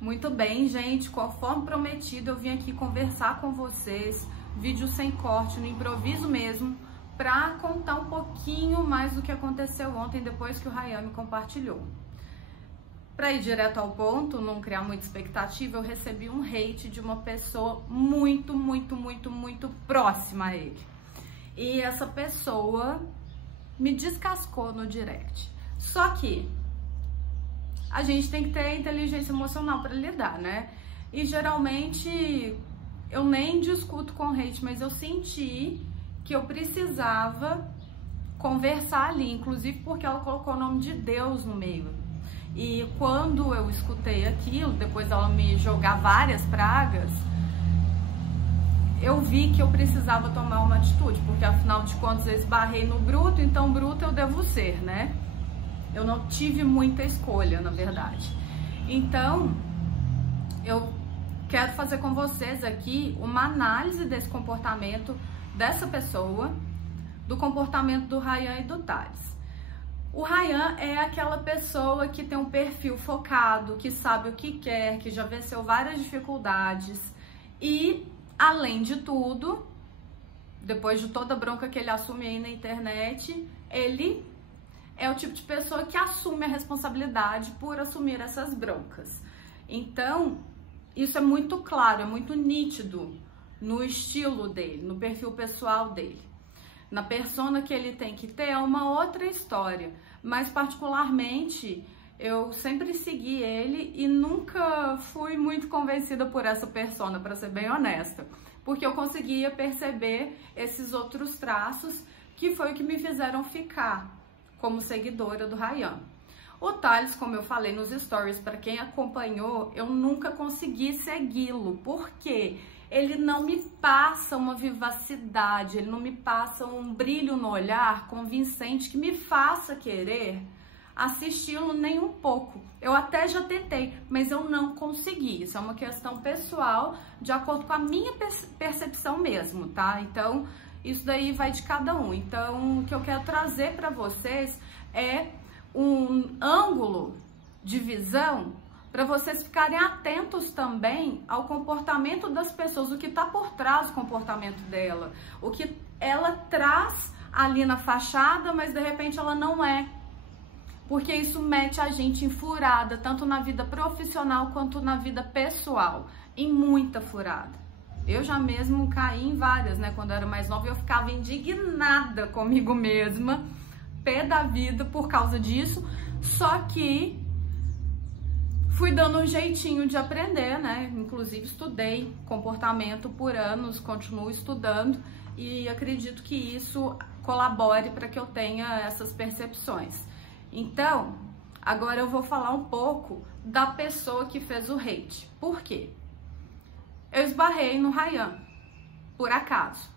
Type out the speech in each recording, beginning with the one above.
Muito bem, gente, conforme prometido, eu vim aqui conversar com vocês, vídeo sem corte, no improviso mesmo, para contar um pouquinho mais do que aconteceu ontem, depois que o Ryan me compartilhou. Para ir direto ao ponto, não criar muita expectativa, eu recebi um hate de uma pessoa muito próxima a ele. E essa pessoa me descascou no direct. Só que a gente tem que ter inteligência emocional para lidar, né? E geralmente eu nem discuto com hate, mas eu senti que eu precisava conversar ali, inclusive porque ela colocou o nome de Deus no meio. E quando eu escutei aquilo, depois dela me jogar várias pragas, eu vi que eu precisava tomar uma atitude, porque afinal de contas eu esbarrei no bruto, então bruto eu devo ser, né? Eu não tive muita escolha, na verdade. Então, eu quero fazer com vocês aqui uma análise desse comportamento dessa pessoa, do comportamento do Ryan e do Thales. O Ryan é aquela pessoa que tem um perfil focado, que sabe o que quer, que já venceu várias dificuldades e, além de tudo, depois de toda a bronca que ele assume aí na internet, ele é o tipo de pessoa que assume a responsabilidade por assumir essas broncas. Então, isso é muito claro, é muito nítido no estilo dele, no perfil pessoal dele. Na persona que ele tem que ter é uma outra história, mas particularmente eu sempre segui ele e nunca fui muito convencida por essa persona, para ser bem honesta, porque eu conseguia perceber esses outros traços que foi o que me fizeram ficar como seguidora do Ryan. O Thales, como eu falei nos stories, para quem acompanhou, eu nunca consegui segui-lo, porque ele não me passa uma vivacidade, ele não me passa um brilho no olhar convincente que me faça querer assisti-lo nem um pouco. Eu até já tentei, mas eu não consegui. Isso é uma questão pessoal, de acordo com a minha percepção mesmo, tá? Então, isso daí vai de cada um. Então, o que eu quero trazer para vocês é um ângulo de visão para vocês ficarem atentos também ao comportamento das pessoas, o que está por trás do comportamento dela, o que ela traz ali na fachada, mas de repente ela não é. Porque isso mete a gente em furada, tanto na vida profissional quanto na vida pessoal, em muita furada. Eu já mesmo caí em várias, né? Quando eu era mais nova, eu ficava indignada comigo mesma, pé da vida por causa disso, só que fui dando um jeitinho de aprender, né? Inclusive estudei comportamento por anos, continuo estudando e acredito que isso colabore para que eu tenha essas percepções. Então, agora eu vou falar um pouco da pessoa que fez o hate. Por quê? Eu esbarrei no Ryan, por acaso.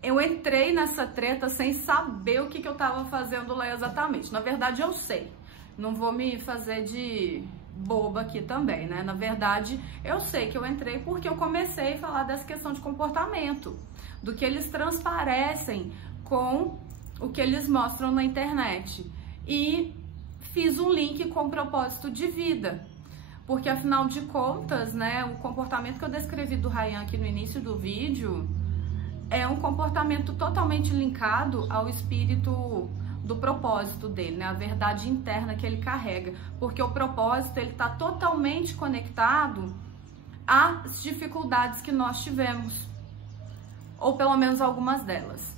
Eu entrei nessa treta sem saber o que eu tava fazendo lá exatamente. Na verdade, eu sei. Não vou me fazer de boba aqui também, né? Na verdade, eu sei que eu entrei porque eu comecei a falar dessa questão de comportamento, do que eles transparecem com o que eles mostram na internet. E fiz um link com o propósito de vida. Porque, afinal de contas, né, o comportamento que eu descrevi do Ryan aqui no início do vídeo é um comportamento totalmente linkado ao espírito do propósito dele, né, a verdade interna que ele carrega. Porque o propósito, ele está totalmente conectado às dificuldades que nós tivemos, ou pelo menos algumas delas.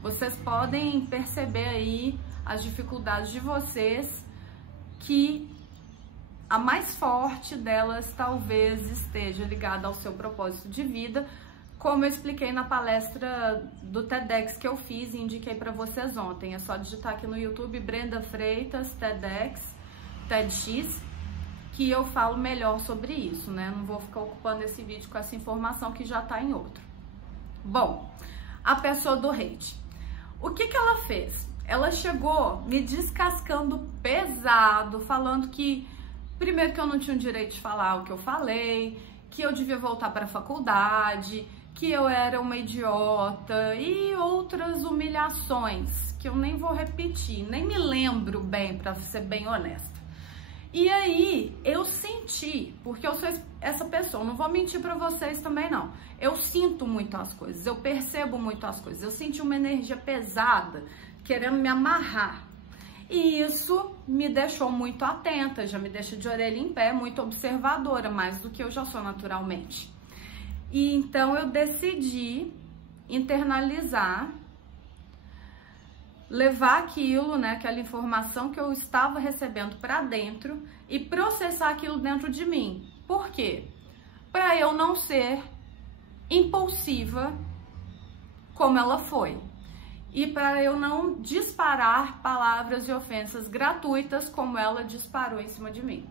Vocês podem perceber aí as dificuldades de vocês, que a mais forte delas talvez esteja ligada ao seu propósito de vida, como eu expliquei na palestra do TEDx que eu fiz e indiquei para vocês ontem. É só digitar aqui no YouTube Brenda Freitas, TEDx, TEDx, que eu falo melhor sobre isso, né? Não vou ficar ocupando esse vídeo com essa informação que já tá em outro. Bom, a pessoa do hate. O que ela fez? Ela chegou me descascando pesado, falando que, primeiro, que eu não tinha o direito de falar o que eu falei, que eu devia voltar para a faculdade, que eu era uma idiota e outras humilhações que eu nem vou repetir, nem me lembro bem, para ser bem honesta. E aí eu senti senti, porque eu sou essa pessoa, não vou mentir pra vocês também não. Eu sinto muito as coisas, eu percebo muito as coisas. Eu senti uma energia pesada querendo me amarrar. E isso me deixou muito atenta, já me deixa de orelha em pé, muito observadora, mais do que eu já sou naturalmente. E então eu decidi internalizar, levar aquilo, né, aquela informação que eu estava recebendo para dentro e processar aquilo dentro de mim. Por quê? Para eu não ser impulsiva como ela foi. E para eu não disparar palavras e ofensas gratuitas como ela disparou em cima de mim.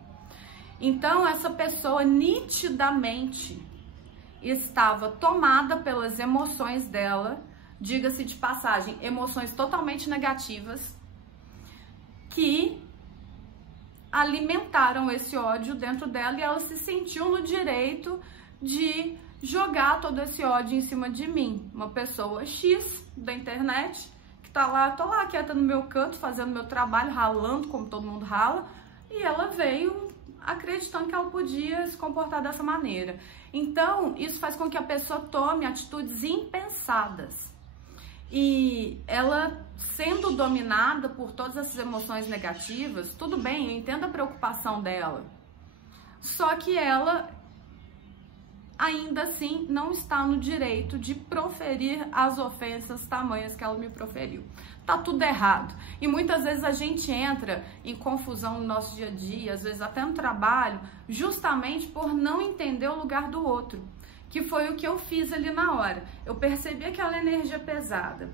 Então, essa pessoa nitidamente estava tomada pelas emoções dela, diga-se de passagem, emoções totalmente negativas, que alimentaram esse ódio dentro dela e ela se sentiu no direito de jogar todo esse ódio em cima de mim. Uma pessoa X da internet, que tá lá, tô lá quieta no meu canto, fazendo meu trabalho, ralando como todo mundo rala, e ela veio acreditando que ela podia se comportar dessa maneira. Então, isso faz com que a pessoa tome atitudes impensadas. E ela, sendo dominada por todas essas emoções negativas, tudo bem, eu entendo a preocupação dela. Só que ela ainda assim não está no direito de proferir as ofensas tamanhas que ela me proferiu. Tá tudo errado. E muitas vezes a gente entra em confusão no nosso dia a dia, às vezes até no trabalho, justamente por não entender o lugar do outro. Que foi o que eu fiz ali na hora. Eu percebi aquela energia pesada.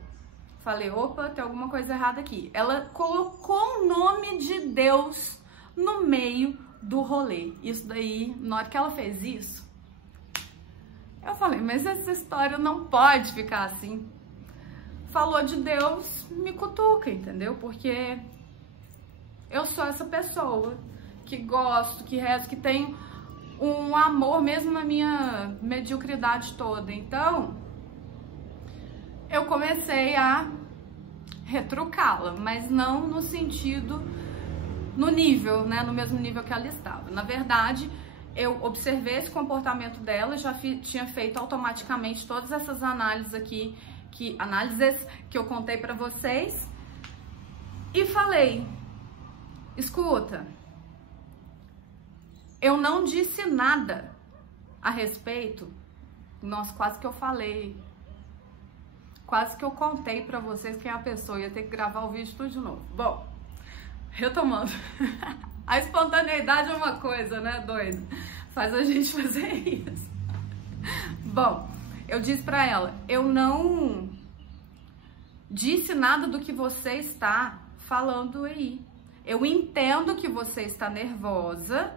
Falei, opa, tem alguma coisa errada aqui. Ela colocou o nome de Deus no meio do rolê. Isso daí, na hora que ela fez isso, eu falei, mas essa história não pode ficar assim. Falou de Deus, me cutuca, entendeu? Porque eu sou essa pessoa que gosto, que rezo, que tenho um amor mesmo na minha mediocridade toda. Então, eu comecei a retrucá-la, mas não no sentido, no nível, né? No mesmo nível que ela estava. Na verdade, eu observei esse comportamento dela, já tinha feito automaticamente todas essas análises aqui, análises que eu contei pra vocês, e falei, escuta, eu não disse nada a respeito. Nossa, quase que eu falei, quase que eu contei pra vocês quem é a pessoa, ia ter que gravar o vídeo tudo de novo. Bom, retomando. A espontaneidade é uma coisa, né, doido? Faz a gente fazer isso. Bom, eu disse pra ela, eu não disse nada do que você está falando aí. Eu entendo que você está nervosa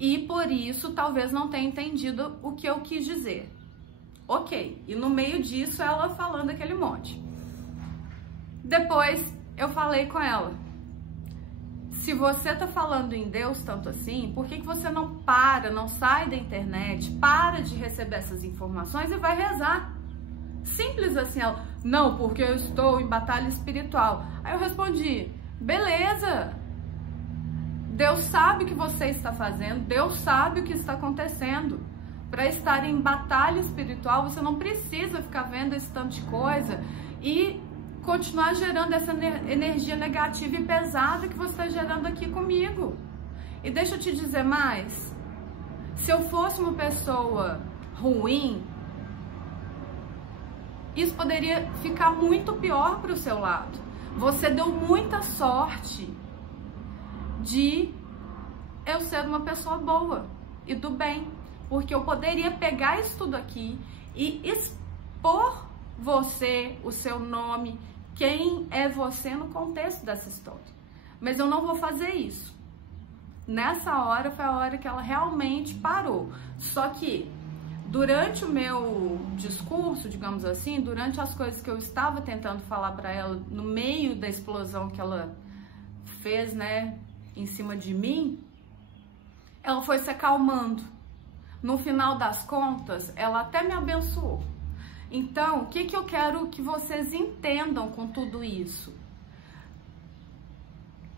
e por isso talvez não tenha entendido o que eu quis dizer. Ok, e no meio disso ela falando aquele monte. Depois eu falei com ela, se você tá falando em Deus tanto assim, por que você não sai da internet, para de receber essas informações e vai rezar? Simples assim. Ela, não, porque eu estou em batalha espiritual. Aí eu respondi, beleza, Deus sabe o que você está fazendo, Deus sabe o que está acontecendo. Para estar em batalha espiritual, você não precisa ficar vendo esse tanto de coisa e continuar gerando essa energia negativa e pesada que você está gerando aqui comigo. E deixa eu te dizer mais, se eu fosse uma pessoa ruim, isso poderia ficar muito pior para o seu lado. Você deu muita sorte de eu ser uma pessoa boa e do bem, porque eu poderia pegar isso tudo aqui e expor você, o seu nome, quem é você no contexto dessa história. Mas eu não vou fazer isso. Nessa hora foi a hora que ela realmente parou. Só que durante o meu discurso, digamos assim, durante as coisas que eu estava tentando falar para ela, no meio da explosão que ela fez, né, em cima de mim, ela foi se acalmando. No final das contas, ela até me abençoou. Então, o que eu quero que vocês entendam com tudo isso?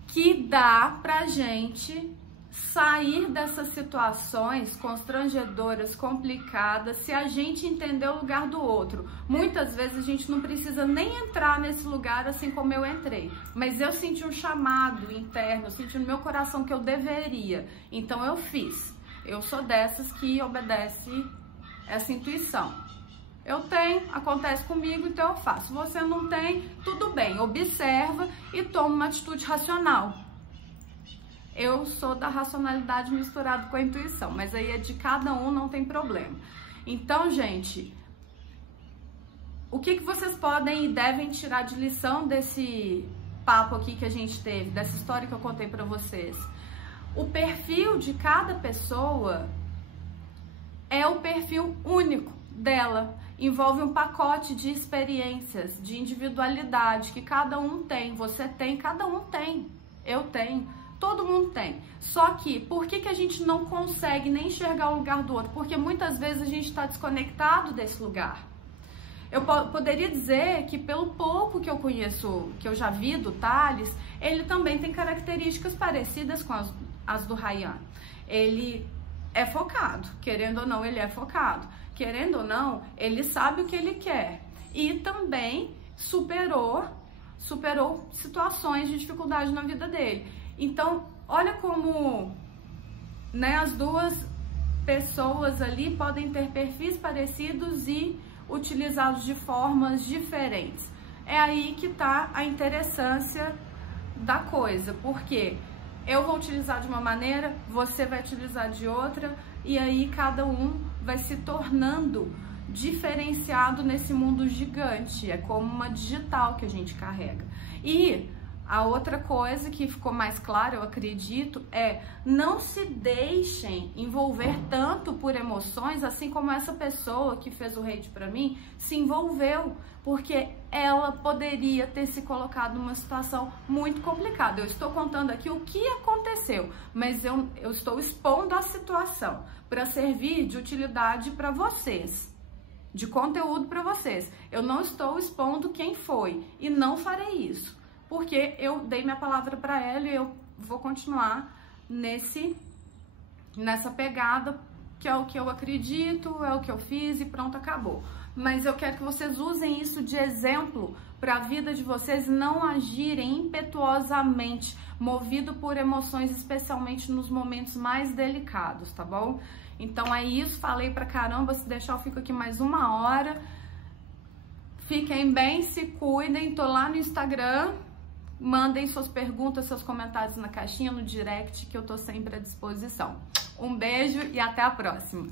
Que dá pra gente sair dessas situações constrangedoras, complicadas, se a gente entender o lugar do outro. Muitas vezes a gente não precisa nem entrar nesse lugar assim como eu entrei, mas eu senti um chamado interno, eu senti no meu coração que eu deveria, então eu fiz. Eu sou dessas que obedece essa intuição. Eu tenho, acontece comigo, então eu faço. Você não tem, tudo bem, observa e toma uma atitude racional. Eu sou da racionalidade misturada com a intuição, mas aí é de cada um, não tem problema. Então, gente, o que vocês podem e devem tirar de lição desse papo aqui que a gente teve, dessa história que eu contei pra vocês? O perfil de cada pessoa é o perfil único dela. Envolve um pacote de experiências, de individualidade que cada um tem. Você tem, cada um tem. Eu tenho. Todo mundo tem. Só que, por que a gente não consegue nem enxergar o lugar do outro? Porque muitas vezes a gente está desconectado desse lugar. Eu poderia dizer que pelo pouco que eu conheço, que eu já vi do Thales, ele também tem características parecidas com as do Ryan. Ele é focado, querendo ou não, ele é focado. Querendo ou não, ele sabe o que ele quer. E também superou situações de dificuldade na vida dele. Então, olha como, né, as duas pessoas ali podem ter perfis parecidos e utilizados de formas diferentes. É aí que tá a interessância da coisa, porque eu vou utilizar de uma maneira, você vai utilizar de outra, e aí cada um vai se tornando diferenciado nesse mundo gigante. É como uma digital que a gente carrega. E a outra coisa que ficou mais clara, eu acredito, é não se deixem envolver tanto por emoções, assim como essa pessoa que fez o hate pra mim se envolveu, porque ela poderia ter se colocado numa situação muito complicada. Eu estou contando aqui o que aconteceu, mas eu estou expondo a situação para servir de utilidade para vocês, de conteúdo para vocês. Eu não estou expondo quem foi e não farei isso, porque eu dei minha palavra para ela e eu vou continuar nessa pegada, que é o que eu acredito, é o que eu fiz e pronto, acabou. Mas eu quero que vocês usem isso de exemplo para a vida de vocês, não agirem impetuosamente, movido por emoções, especialmente nos momentos mais delicados, tá bom? Então é isso, falei pra caramba, se deixar eu fico aqui mais 1 hora. Fiquem bem, se cuidem, tô lá no Instagram. Mandem suas perguntas, seus comentários na caixinha, no direct, que eu tô sempre à disposição. Um beijo e até a próxima!